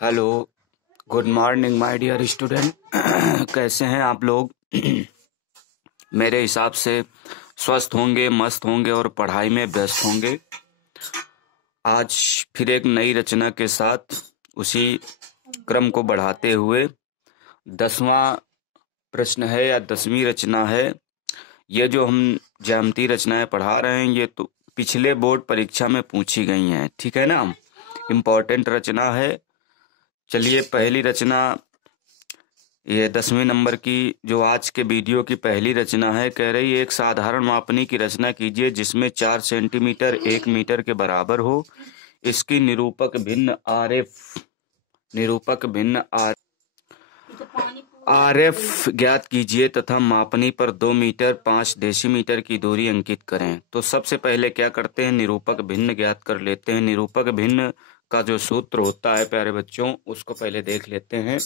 Hello, good morning my dear student. कैसे हैं आप लोग? मेरे हिसाब से स्वस्थ होंगे, मस्त होंगे और पढ़ाई में व्यस्त होंगे। आज फिर एक नई रचना के साथ उसी क्रम को बढ़ाते हुए 10वां प्रश्न है या 10वीं रचना है। ये जो हम ज्यामितीय रचनाएं पढ़ा रहे हैं ये तो पिछले बोर्ड परीक्षा में पूछी गई हैं, ठीक है ना। इम्पोर्टेंट रचना है। चलिए, पहली रचना, ये 10वें नंबर की जो आज के वीडियो की पहली रचना है, कह रही है एक साधारण मापनी की रचना कीजिए जिसमें 4 सेंटीमीटर 1 मीटर के बराबर हो। इसकी निरूपक भिन्न आर एफ ज्ञात कीजिए तथा मापनी पर 2 मीटर 5 डेसीमीटर की दूरी अंकित करें। तो सबसे पहले क्या करते हैं, निरूपक भिन्न ज्ञात कर लेते हैं। निरूपक भिन्न का जो सूत्र होता है प्यारे बच्चों, उसको पहले देख लेते हैं।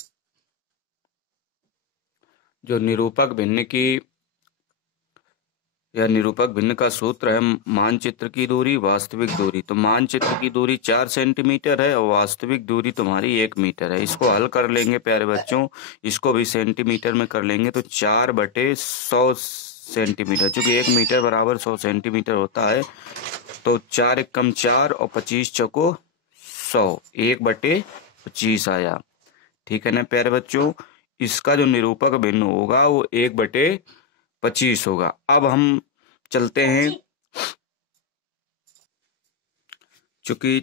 जो निरूपक भिन्न का सूत्र है मानचित्र की दूरी वास्तविक दूरी। तो मानचित्र की दूरी 4 सेंटीमीटर है और वास्तविक दूरी तुम्हारी 1 मीटर है। इसको हल कर लेंगे प्यारे बच्चों, इसको भी सेंटीमीटर में कर लेंगे तो 4/100 सेंटीमीटर, चूंकि 1 मीटर बराबर 100 सेंटीमीटर होता है। तो 4 एकम 4 और 25 चौको 100, 1/25 आया। ठीक है ना प्यारे बच्चों। इसका जो निरूपक भिन्न होगा वो 1/25 होगा। अब हम चलते हैं, चूंकि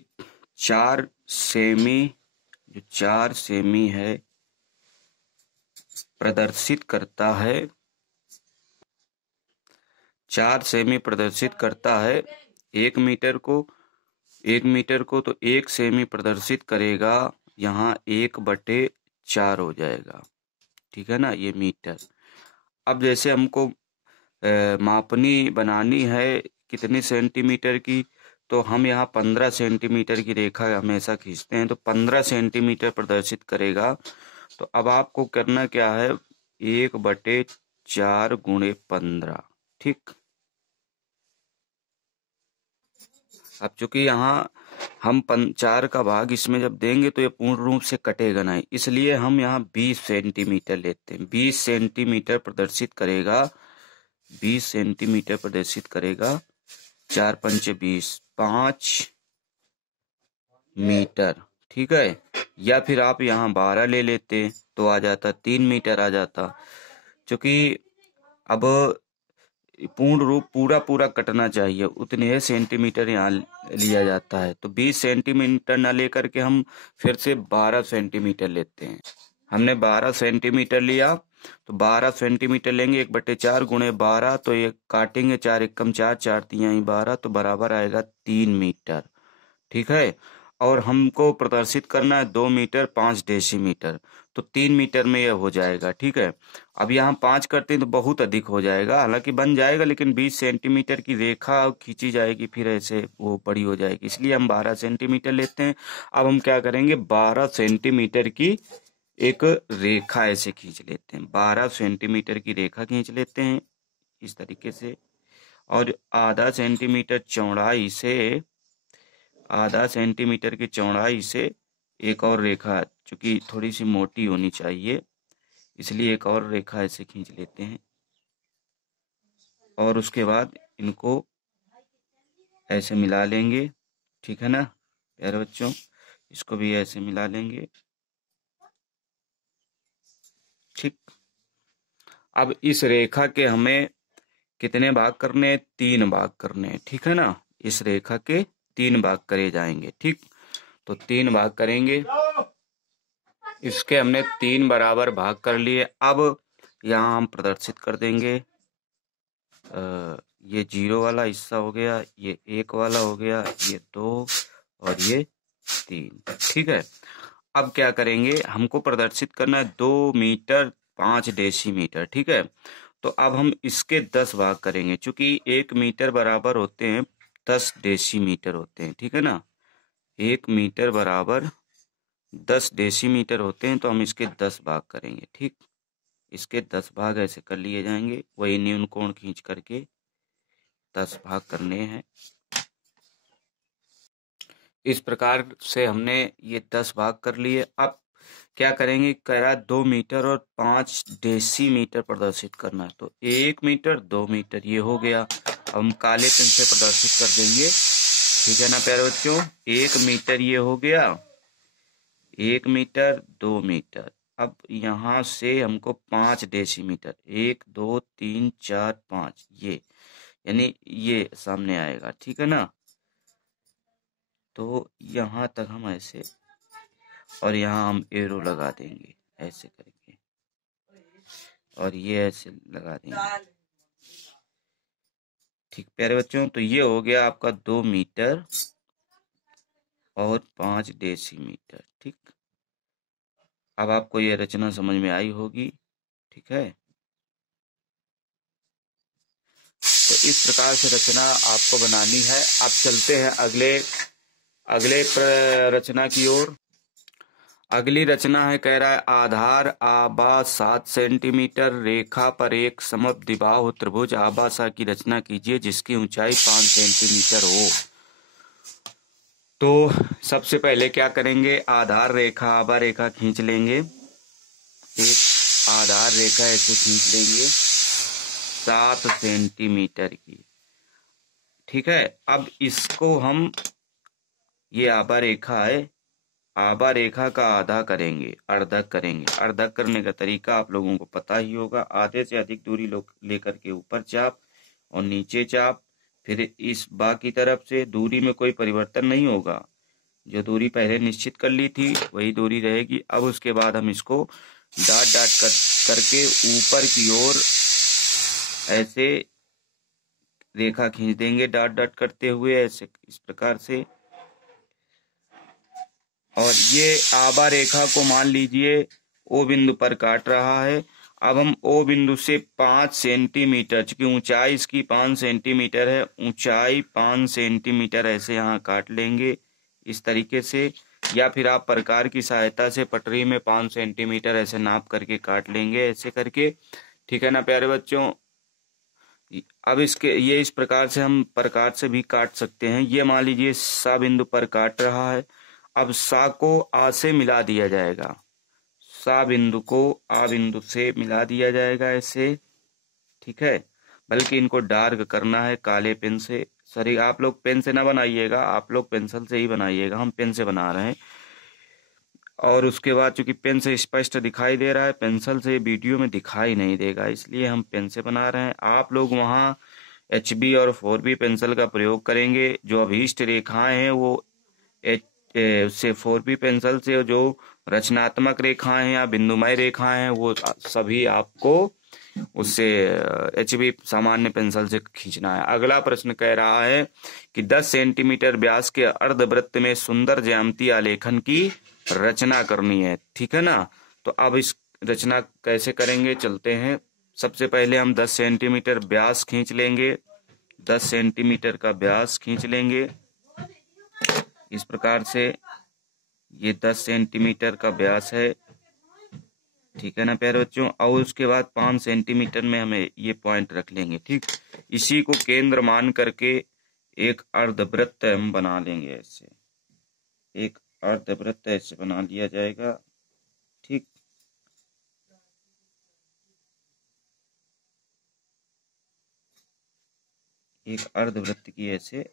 4 सेमी, जो 4 सेमी है प्रदर्शित करता है, 4 सेमी प्रदर्शित करता है 1 मीटर को, तो 1 सेमी प्रदर्शित करेगा यहाँ 1/4 हो जाएगा। ठीक है ना, ये मीटर। अब जैसे हमको मापनी बनानी है कितनी सेंटीमीटर की, तो हम यहाँ 15 सेंटीमीटर की रेखा हमेशा खींचते हैं, तो 15 सेंटीमीटर प्रदर्शित करेगा। तो अब आपको करना क्या है, 1/4 गुणे 15। ठीक। अब चूंकि यहाँ हम 4 का भाग इसमें जब देंगे तो ये पूर्ण रूप से कटेगा नहीं, इसलिए हम यहाँ 20 सेंटीमीटर लेते हैं। 20 सेंटीमीटर प्रदर्शित करेगा, 20 सेंटीमीटर प्रदर्शित करेगा। 4 पंचे 20, 5 मीटर। ठीक है। या फिर आप यहाँ 12 ले लेते तो आ जाता 3 मीटर आ जाता। क्योंकि अब पूर्ण रूप पूरा कटना चाहिए, उतने ही सेंटीमीटर यहाँ लिया जाता है। तो 20 सेंटीमीटर ना लेकर के हम फिर से 12 सेंटीमीटर लेते हैं। हमने 12 सेंटीमीटर लिया तो 12 सेंटीमीटर लेंगे, 1/4 गुणे 12, तो ये काटेंगे 4 एकम 4, 4 तिहाई 12, तो बराबर आएगा 3 मीटर। ठीक है। और हमको प्रदर्शित करना है 2 मीटर 5 डेसीमीटर, तो 3 मीटर में यह हो जाएगा। ठीक है। अब यहाँ 5 करते हैं तो बहुत अधिक हो जाएगा, हालांकि बन जाएगा, लेकिन 20 सेंटीमीटर की रेखा खींची जाएगी, फिर ऐसे वो बड़ी हो जाएगी, इसलिए हम 12 सेंटीमीटर लेते हैं। अब हम क्या करेंगे, 12 सेंटीमीटर की एक रेखा ऐसे खींच लेते हैं, 12 सेंटीमीटर की रेखा खींच लेते हैं इस तरीके से। और आधा सेंटीमीटर की चौड़ाई से एक और रेखा, चूंकि थोड़ी सी मोटी होनी चाहिए इसलिए एक और रेखा ऐसे खींच लेते हैं। और उसके बाद इनको ऐसे मिला लेंगे। ठीक है ना प्यारे बच्चों, इसको भी ऐसे मिला लेंगे। ठीक। अब इस रेखा के हमें कितने भाग करने हैं, 3 भाग करने हैं। ठीक है ना, इस रेखा के 3 भाग करे जाएंगे। ठीक। तो 3 भाग करेंगे, इसके हमने 3 बराबर भाग कर लिए। अब यहाँ हम प्रदर्शित कर देंगे, ये 0 वाला हिस्सा हो गया, ये 1 वाला हो गया, ये 2 और ये 3। ठीक है। अब क्या करेंगे, हमको प्रदर्शित करना है 2 मीटर 5 डेसीमीटर। ठीक है। तो अब हम इसके 10 भाग करेंगे, चूंकि 1 मीटर बराबर होते हैं 10 डेसीमीटर होते हैं। ठीक है ना, 1 मीटर बराबर 10 डेसीमीटर होते हैं, तो हम इसके 10 भाग करेंगे। ठीक। इसके 10 भाग ऐसे कर लिए जाएंगे, वही न्यून कोण खींच करके 10 भाग करने हैं। इस प्रकार से हमने ये 10 भाग कर लिए। अब क्या करेंगे, कह रहा 2 मीटर और 5 डेसीमीटर प्रदर्शित करना है, तो 1 मीटर 2 मीटर ये हो गया। अब हम काले पेन से प्रदर्शित कर देंगे, ठीक है ना प्यारे बच्चों। 1 मीटर ये हो गया, 1 मीटर 2 मीटर। अब यहाँ से हमको 5 डेसीमीटर, 1 2 3 4 5 ये, यानी ये सामने आएगा, ठीक है ना। तो यहाँ तक हम ऐसे, और यहाँ हम एरो लगा देंगे ऐसे करके, और ये ऐसे लगा देंगे, ठीक प्यारे बच्चों। तो ये हो गया आपका 2 मीटर और 5 डेसीमीटर, ठीक। अब आपको ये रचना समझ में आई होगी, ठीक है। तो इस प्रकार से रचना आपको बनानी है। अब चलते हैं अगले रचना की ओर। अगली रचना है, कह रहा है आधार आबा 7 सेंटीमीटर, रेखा पर एक समद्विबाहु त्रिभुज आबासा की रचना कीजिए जिसकी ऊंचाई 5 सेंटीमीटर हो। तो सबसे पहले क्या करेंगे, आधार रेखा आबा रेखा खींच लेंगे, एक आधार रेखा ऐसे खींच लेंगे 7 सेंटीमीटर की, ठीक है। अब इसको हम, ये आबा रेखा है, आबा रेखा का आधा करेंगे, अर्धक करेंगे। अर्धक करने का तरीका आप लोगों को पता ही होगा, आधे से अधिक दूरी लेकर के ऊपर चाप और नीचे चाप, फिर इस बाकी तरफ से दूरी में कोई परिवर्तन नहीं होगा, जो दूरी पहले निश्चित कर ली थी वही दूरी रहेगी। अब उसके बाद हम इसको डाट डाट करके ऊपर की ओर ऐसे रेखा खींच देंगे, डाट डाट करते हुए ऐसे, इस प्रकार से। और ये आबा रेखा को मान लीजिए ओ बिंदु पर काट रहा है। अब हम ओ बिंदु से 5 सेंटीमीटर, चूंकि ऊंचाई इसकी 5 सेंटीमीटर है, ऊंचाई 5 सेंटीमीटर ऐसे यहाँ काट लेंगे इस तरीके से, या फिर आप प्रकार की सहायता से पटरी में 5 सेंटीमीटर ऐसे नाप करके काट लेंगे ऐसे करके, ठीक है ना प्यारे बच्चों। अब इसके ये इस प्रकार से हम प्रकार से भी काट सकते हैं। ये मान लीजिए सा बिंदु पर काट रहा है, अब सा को आ से मिला दिया जाएगा, सा बिंदु को आ बिंदु से मिला दिया जाएगा ऐसे, ठीक है। बल्कि इनको डार्क करना है काले पेन से, सॉरी आप लोग पेन से ना बनाइएगा, आप लोग पेंसिल से ही बनाइएगा, हम पेन से बना रहे हैं। और उसके बाद चूंकि पेन से स्पष्ट दिखाई दे रहा है, पेंसिल से वीडियो में दिखाई नहीं देगा, इसलिए हम पेन से बना रहे हैं। आप लोग वहाँ HB और 4B पेंसिल का प्रयोग करेंगे। जो अभीष्ट रेखाएं हैं वो उससे 4B पेंसिल से, जो रचनात्मक रेखाएं हैं या बिंदुमय रेखाएं हैं वो सभी आपको उससे HB सामान्य पेंसिल से खींचना है। अगला प्रश्न कह रहा है कि 10 सेंटीमीटर व्यास के अर्धवृत्त में सुंदर ज्यामितीय आलेखन की रचना करनी है, ठीक है ना। तो अब इस रचना कैसे करेंगे, चलते हैं। सबसे पहले हम 10 सेंटीमीटर व्यास खींच लेंगे, 10 सेंटीमीटर का व्यास खींच लेंगे इस प्रकार से। ये 10 सेंटीमीटर का व्यास है, ठीक है ना प्यारे बच्चों। और उसके बाद 5 सेंटीमीटर में हमें ये पॉइंट रख लेंगे, ठीक। इसी को केंद्र मान करके एक अर्धवृत्त हम बना लेंगे ऐसे, एक अर्धवृत्त ऐसे बना लिया जाएगा, ठीक। एक अर्धवृत्त की ऐसे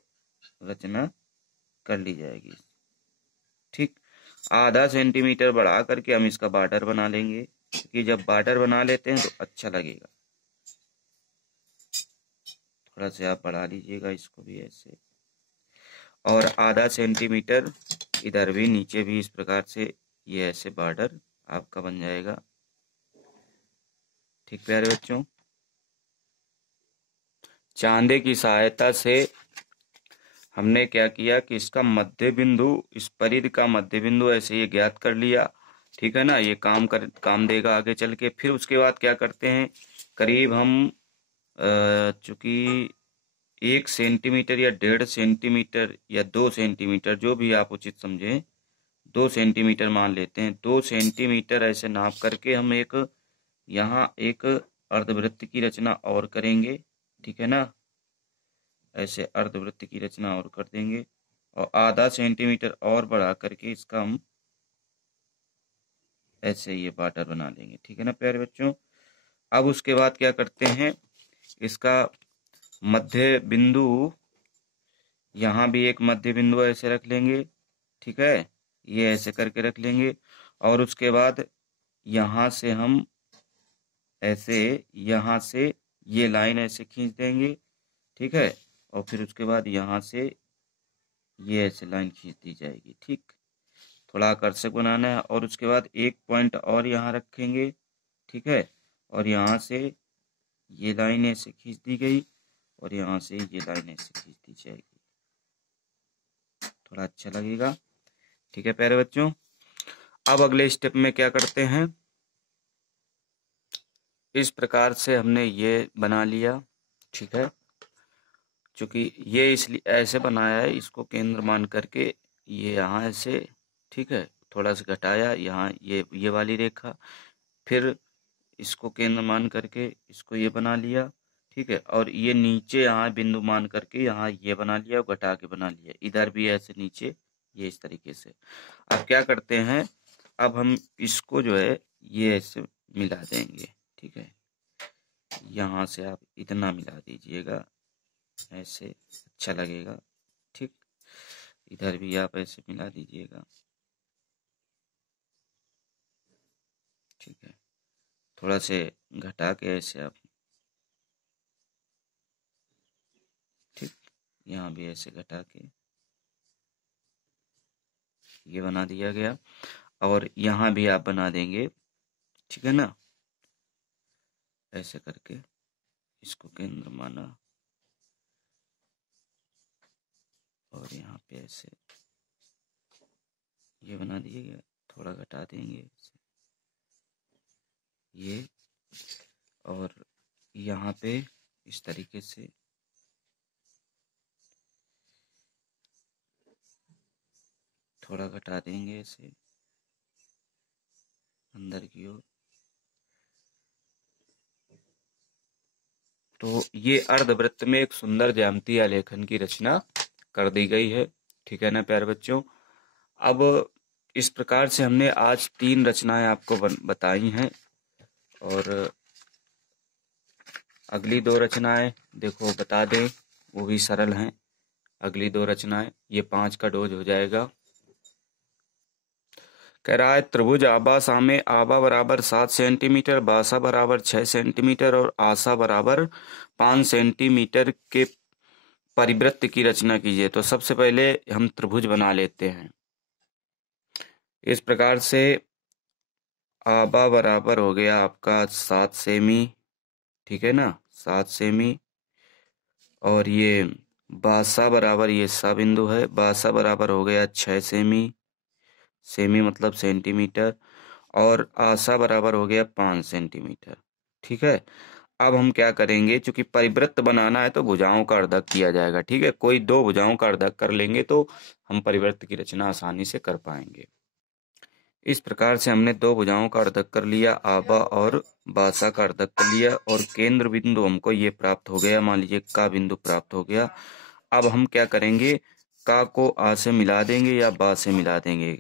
रचना कर ली जाएगी, ठीक। आधा सेंटीमीटर बढ़ा करके हम इसका बॉर्डर बना लेंगे, क्योंकि जब बॉर्डर बना लेते हैं तो अच्छा लगेगा। थोड़ा सा आप बढ़ा लीजिएगा इसको भी ऐसे, और आधा सेंटीमीटर इधर भी, नीचे भी इस प्रकार से ये ऐसे बॉर्डर आपका बन जाएगा, ठीक प्यारे बच्चों। चांदे की सहायता से हमने क्या किया कि इसका मध्य बिंदु, इस परिधि का मध्य बिंदु ऐसे ये ज्ञात कर लिया, ठीक है ना। ये काम देगा आगे चल के। फिर उसके बाद क्या करते हैं, करीब हम चूंकि 1 सेंटीमीटर या 1.5 सेंटीमीटर या 2 सेंटीमीटर, जो भी आप उचित समझें, 2 सेंटीमीटर मान लेते हैं। 2 सेंटीमीटर ऐसे नाप करके हम एक यहाँ एक अर्धवृत्त की रचना और करेंगे, ठीक है ना। ऐसे अर्धवृत्त की रचना और कर देंगे, और आधा सेंटीमीटर और बढ़ा करके इसका हम ऐसे ये बॉर्डर बना लेंगे। ठीक है ना प्यारे बच्चों। अब उसके बाद क्या करते हैं, इसका मध्य बिंदु, यहाँ भी एक मध्य बिंदु ऐसे रख लेंगे। ठीक है, ये ऐसे करके रख लेंगे। और उसके बाद यहाँ से हम ऐसे, यहाँ से ये लाइन ऐसे खींच देंगे। ठीक है, और फिर उसके बाद यहाँ से ये ऐसे लाइन खींच दी जाएगी। ठीक, थोड़ा आकर्षक बनाना है। और उसके बाद एक पॉइंट और यहाँ रखेंगे। ठीक है, और यहाँ से ये लाइन ऐसे खींच दी गई और यहाँ से ये लाइन ऐसे खींच दी जाएगी, थोड़ा अच्छा लगेगा। ठीक है प्यारे बच्चों। अब अगले स्टेप में क्या करते हैं, इस प्रकार से हमने ये बना लिया। ठीक है, चूंकि ये इसलिए ऐसे बनाया है, इसको केंद्र मान करके ये यहाँ ऐसे, ठीक है, थोड़ा सा घटाया यहाँ ये वाली रेखा, फिर इसको केंद्र मान करके इसको ये बना लिया। ठीक है, और ये नीचे यहाँ बिंदु मान करके यहाँ ये बना लिया और घटा के बना लिया, इधर भी ऐसे नीचे ये इस तरीके से। अब क्या करते हैं, अब हम इसको जो है ये ऐसे मिला देंगे। ठीक है, यहाँ से आप इतना मिला दीजिएगा, ऐसे अच्छा लगेगा। ठीक, इधर भी आप ऐसे मिला दीजिएगा। ठीक है, थोड़ा से घटा के ऐसे आप, ठीक, यहाँ भी ऐसे घटा के ये बना दिया गया। और यहाँ भी आप बना देंगे। ठीक है ना, ऐसे करके इसको केंद्र माना और यहाँ पे ऐसे ये बना दिया गया, थोड़ा घटा देंगे ये, और यहाँ पे इस तरीके से थोड़ा घटा देंगे ऐसे अंदर की ओर। तो ये अर्धवृत्त में एक सुंदर ज्यामितीय आलेखन की रचना कर दी गई है। ठीक है ना प्यारे बच्चों। अब इस प्रकार से हमने आज 3 रचनाएं आपको बताई हैं, और अगली 2 रचनाएं देखो बता दें, वो भी सरल हैं। अगली 2 रचनाएं, ये 5 का डोज हो जाएगा। कह रहा है त्रिभुज आबा सामे आबा बराबर 7 सेंटीमीटर, बासा बराबर 6 सेंटीमीटर और आसा बराबर 5 सेंटीमीटर के परिवृत्त की रचना कीजिए। तो सबसे पहले हम त्रिभुज बना लेते हैं। इस प्रकार से आबा बराबर हो गया आपका 7 सेमी। ठीक है ना, 7 सेमी। और ये बासा बराबर, ये सा बिंदु है, बासा बराबर हो गया 6 सेमी, सेमी मतलब सेंटीमीटर। और आसा बराबर हो गया 5 सेंटीमीटर। ठीक है, अब हम क्या करेंगे, चूंकि परिवृत्त बनाना है तो भुजाओं का अर्धक किया जाएगा। ठीक है, कोई 2 भुजाओं का अर्धक कर लेंगे तो हम परिवृत्त की रचना आसानी से कर पाएंगे। इस प्रकार से हमने 2 भुजाओं का अर्धक कर लिया, आबा और बासा का अर्धक कर लिया, और केंद्र बिंदु हमको ये प्राप्त हो गया, मान लीजिए का बिंदु प्राप्त हो गया। अब हम क्या करेंगे, का को आ से मिला देंगे या बा से मिला देंगे।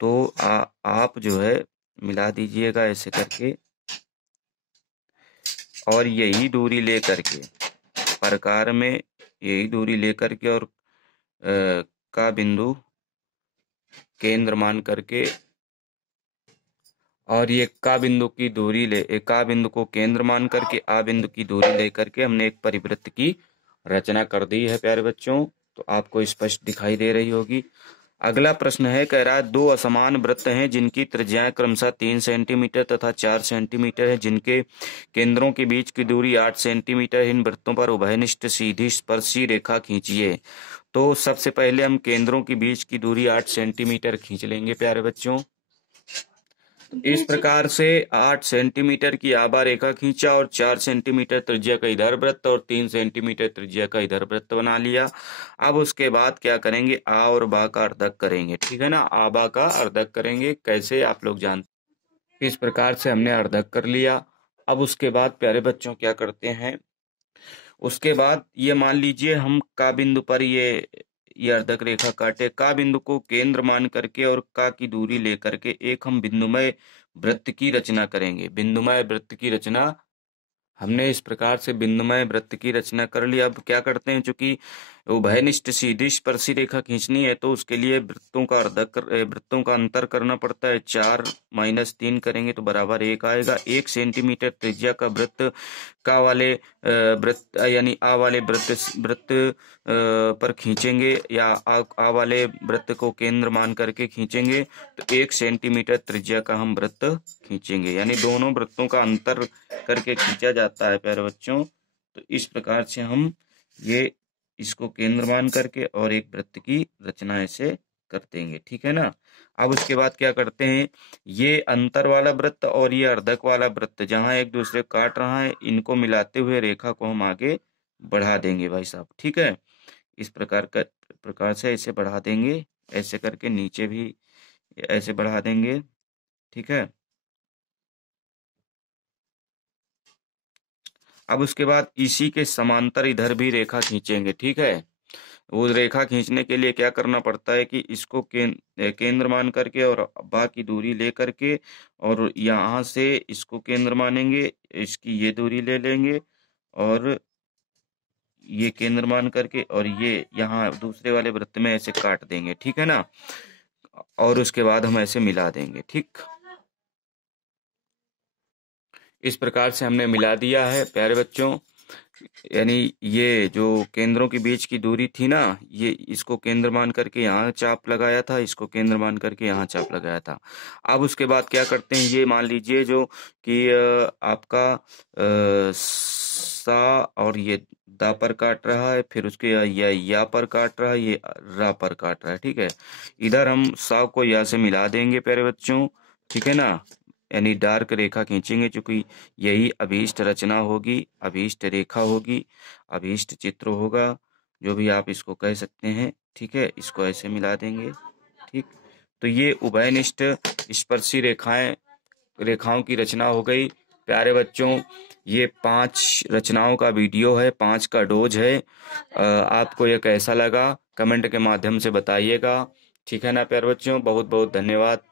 तो आप जो है मिला दीजिएगा ऐसे करके, और यही दूरी लेकर के प्रकार में यही दूरी लेकर के और का बिंदु केंद्र मान करके, और ये का बिंदु की दूरी का बिंदु को केंद्र मान करके आ बिंदु की दूरी लेकर के हमने एक परिवृत्त की रचना कर दी है प्यारे बच्चों। तो आपको स्पष्ट दिखाई दे रही होगी। अगला प्रश्न है, कह रहा है 2 असमान वृत्त हैं जिनकी त्रिज्याएं क्रमशः 3 सेंटीमीटर तथा 4 सेंटीमीटर है, जिनके केंद्रों के बीच की दूरी 8 सेंटीमीटर। इन वृत्तों पर उभयनिष्ठ सीधी स्पर्शी रेखा खींचिए। तो सबसे पहले हम केंद्रों के बीच की दूरी 8 सेंटीमीटर खींच लेंगे प्यारे बच्चों। इस प्रकार से 8 सेंटीमीटर की आबा रेखा खींचा और 4 सेंटीमीटर त्रिज्या का इधर वृत्त और 3 सेंटीमीटर त्रिज्या का इधर वृत्त बना लिया। अब उसके बाद क्या करेंगे, आ और बा का अर्धक करेंगे। ठीक है ना, आबा का अर्धक करेंगे, कैसे आप लोग जानते। इस प्रकार से हमने अर्धक कर लिया। अब उसके बाद प्यारे बच्चों क्या करते हैं, उसके बाद ये मान लीजिए हम का बिंदु पर ये ये अर्धक रेखा काटे, का बिंदु को केंद्र मान करके और का की दूरी लेकर के एक हम बिंदुमय वृत्त की रचना करेंगे। बिंदुमय वृत्त की रचना हमने इस प्रकार से बिंदुमय वृत्त की रचना कर ली। अब क्या करते हैं, चूंकि उभयनिष्ठ सीधी स्पर्शी रेखा खींचनी है तो उसके लिए वृत्तों का अंतर करना पड़ता है। 4 - 3 करेंगे तो बराबर 1 आएगा। 1 सेंटीमीटर त्रिज्या का वृत्त का वाले वृत्त यानी आ वाले वृत्त पर खींचेंगे या आ वाले वृत्त को केंद्र मान करके खींचेंगे तो 1 सेंटीमीटर त्रिज्या का हम वृत्त खींचेंगे, यानी दोनों वृत्तों का अंतर करके खींचा जाता है प्यारे बच्चों। तो इस प्रकार से हम ये इसको केंद्र मान करके और एक वृत्त की रचना ऐसे कर देंगे, ठीक है ना। अब उसके बाद क्या करते हैं, ये अंतर वाला वृत्त और ये अर्धक वाला वृत्त जहां एक दूसरे को काट रहा है, इनको मिलाते हुए रेखा को हम आगे बढ़ा देंगे भाई साहब, ठीक है। इस प्रकार से ऐसे बढ़ा देंगे, ऐसे करके नीचे भी ऐसे बढ़ा देंगे, ठीक है। अब उसके बाद इसी के समांतर इधर भी रेखा खींचेंगे, ठीक है। वो रेखा खींचने के लिए क्या करना पड़ता है कि इसको केंद्र मान करके और बा की दूरी ले करके और यहाँ से इसको केंद्र मानेंगे, इसकी ये दूरी ले लेंगे और ये केंद्र मान करके और ये यहाँ दूसरे वाले वृत्त में ऐसे काट देंगे, ठीक है ना। और उसके बाद हम ऐसे मिला देंगे, ठीक। इस प्रकार से हमने मिला दिया है प्यारे बच्चों। यानी ये जो केंद्रों के बीच की दूरी थी ना, ये इसको केंद्र मान करके यहाँ चाप लगाया था, इसको केंद्र मान करके यहाँ चाप लगाया था। अब उसके बाद क्या करते हैं, ये मान लीजिए जो कि आपका सा और ये दा पर काट रहा है, फिर उसके या पर काट रहा है, ये रा पर काट रहा है, ठीक है। इधर हम सा को या से मिला देंगे प्यारे बच्चों, ठीक है ना। यानी डार्क रेखा खींचेंगे, चूंकि यही अभीष्ट रचना होगी, अभीष्ट रेखा होगी, अभीष्ट चित्र होगा, जो भी आप इसको कह सकते हैं, ठीक है। इसको ऐसे मिला देंगे, ठीक। तो ये उभयनिष्ठ स्पर्शी रेखाओं की रचना हो गई प्यारे बच्चों। ये 5 रचनाओं का वीडियो है, 5 का डोज है। आपको ये कैसा लगा कमेंट के माध्यम से बताइएगा, ठीक है ना प्यारे बच्चों। बहुत बहुत धन्यवाद।